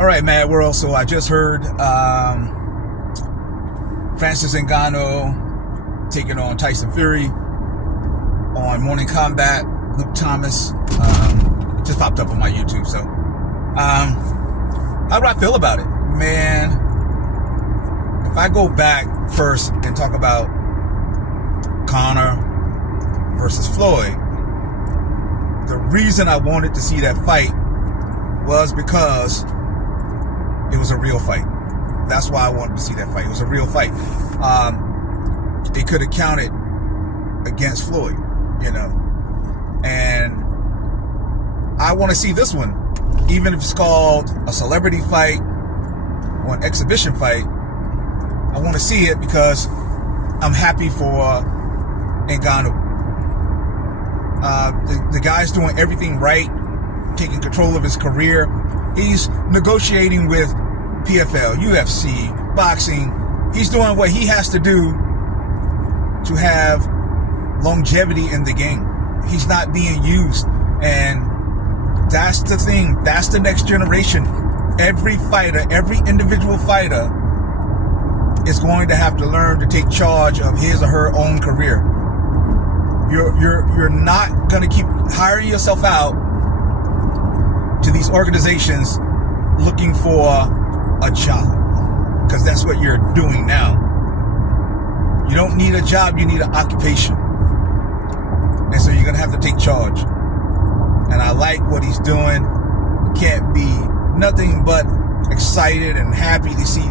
All right, Mad World. So I just heard Francis Ngannou taking on Tyson Fury on Morning Combat. Luke Thomas just popped up on my YouTube. So how do I feel about it? Man, if I go back first and talk about Conor versus Floyd, the reason I wanted to see that fight was because it was a real fight. That's why I wanted to see that fight. It was a real fight. It could have counted against Floyd, you know. And I want to see this one, even if it's called a celebrity fight or an exhibition fight. I want to see it because I'm happy for Ngannou. The guy's doing everything right, taking control of his career. He's negotiating with PFL, UFC, boxing. He's doing what he has to do to have longevity in the game. He's not being used. And that's the thing. That's the next generation. Every fighter, every individual fighter is going to have to learn to take charge of his or her own career. You're not going to keep hiring yourself out to these organizations looking for a job, because that's what you're doing now. You don't need a job, you need an occupation. And so you're going to have to take charge. And I like what he's doing. Can't be nothing but excited and happy to see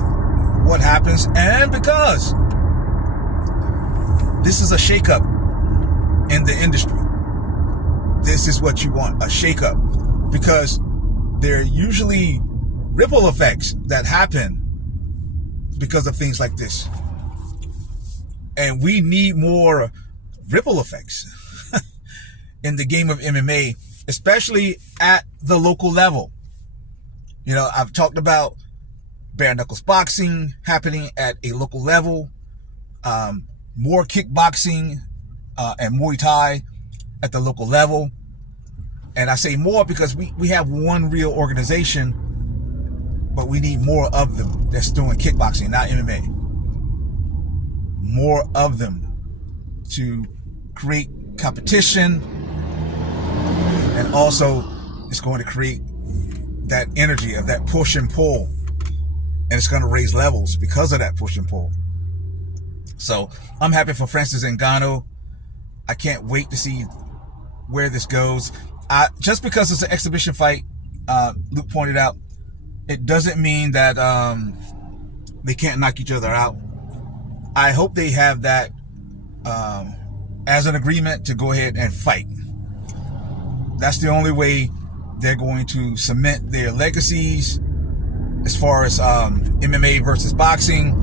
what happens. And because this is a shakeup in the industry. This is what you want, a shakeup. Because there are usually ripple effects that happen because of things like this. And we need more ripple effects in the game of MMA, especially at the local level. You know, I've talked about bare knuckles boxing happening at a local level, more kickboxing and Muay Thai at the local level. And I say more because we have one real organization, but we need more of them that's doing kickboxing, not MMA. More of them to create competition, and also it's going to create that energy of that push and pull, and it's going to raise levels because of that push and pull. So I'm happy for Francis Ngannou. I can't wait to see where this goes. Just because it's an exhibition fight, Luke pointed out, it doesn't mean that they can't knock each other out. I hope they have that as an agreement to go ahead and fight. That's the only way they're going to cement their legacies as far as MMA versus boxing.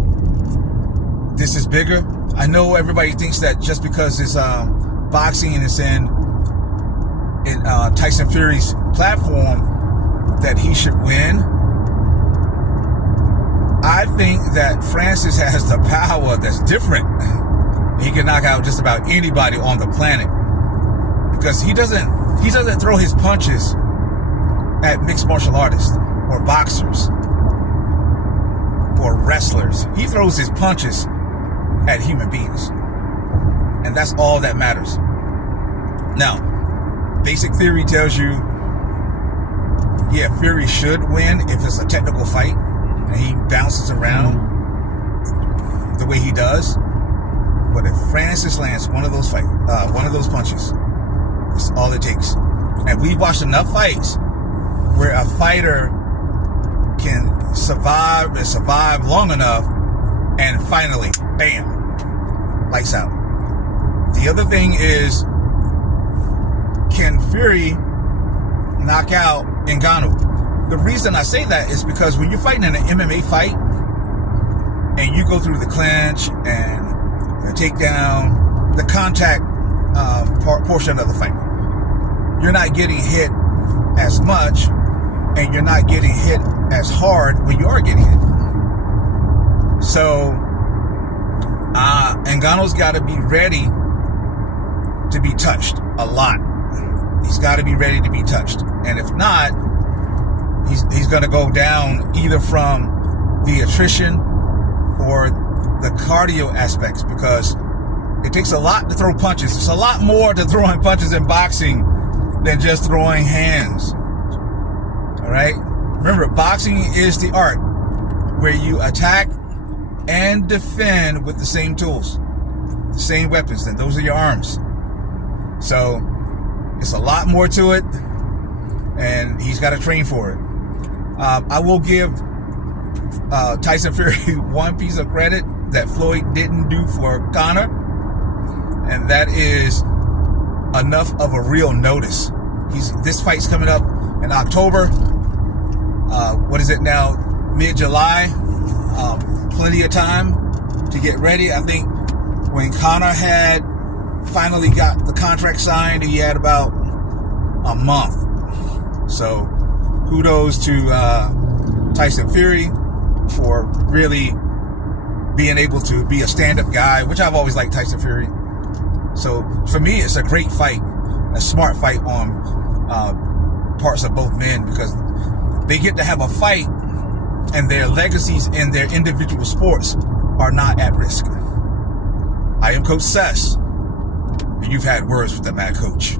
This is bigger. I know everybody thinks that just because it's boxing and it's in Tyson Fury's platform that he should win. I think that Francis has the power that's different. He can knock out just about anybody on the planet, because he doesn't throw his punches at mixed martial artists or boxers or wrestlers. He throws his punches at human beings, and that's all that matters. Now, basic theory tells you, yeah, Fury should win if it's a technical fight and he bounces around the way he does. But if Francis lands one of those punches, that's all it takes. And we've watched enough fights where a fighter can survive long enough, and finally, bam, lights out. The other thing is, can Fury knock out Ngannou? The reason I say that is because when you're fighting in an MMA fight and you go through the clinch and the takedown, the contact portion of the fight, you're not getting hit as much, and you're not getting hit as hard when you are getting hit. So Ngannou's got to be ready to be touched a lot. He's got to be ready to be touched, and if not, he's going to go down either from the attrition or the cardio aspects, because it takes a lot to throw punches. There's a lot more to throwing punches in boxing than just throwing hands. All right? Remember, boxing is the art where you attack and defend with the same tools, the same weapons, and those are your arms. So it's a lot more to it, and he's got to train for it. I will give Tyson Fury one piece of credit that Floyd didn't do for Conor, and that is enough of a real notice. This fight's coming up in October. What is it now? Mid-July. Plenty of time to get ready. I think when Conor had finally got the contract signed, he had about a month. So kudos to Tyson Fury for really being able to be a stand-up guy, which I've always liked Tyson Fury. So for me, it's a great fight, a smart fight on parts of both men, because they get to have a fight and their legacies in their individual sports are not at risk. I am Coach Sess, and you've had words with the Mad Coach.